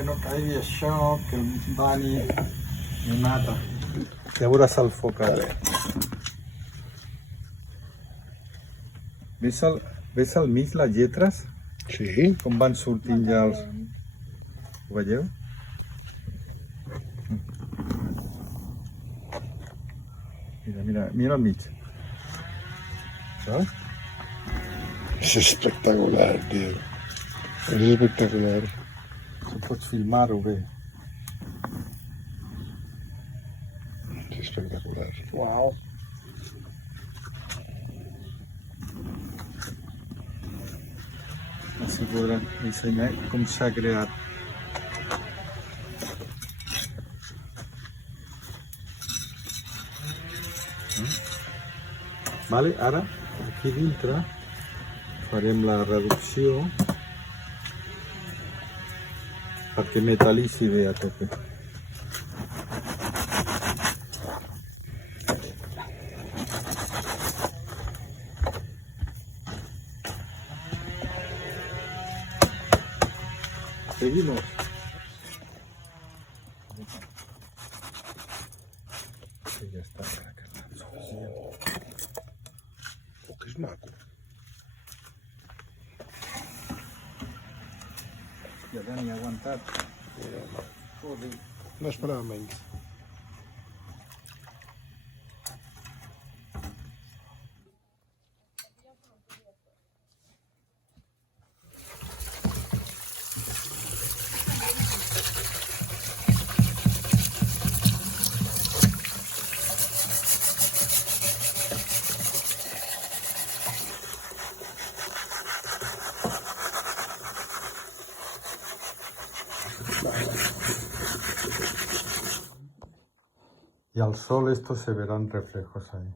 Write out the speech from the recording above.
que no caigui això, que el Dani me mata. Ja veuràs el foc ara. Ves al mig les lletres? Sí. Com van sortint ja els... Ho veieu? Mira al mig. Saps? Es espectacular, tío. Es espectacular. Si pots filmar-ho bé. Es espectacular. Wow. Així podrem ensenyar com s'ha creat. Vale, ara, aquí dintre, farem la reducció perquè metal·litzi bé a tope. Seguimos. Sí, ja està. Oh, que és maco. Ja Dani ha aguantat. Joder. No esperava menys. Y al sol estos se verán reflejos ahí.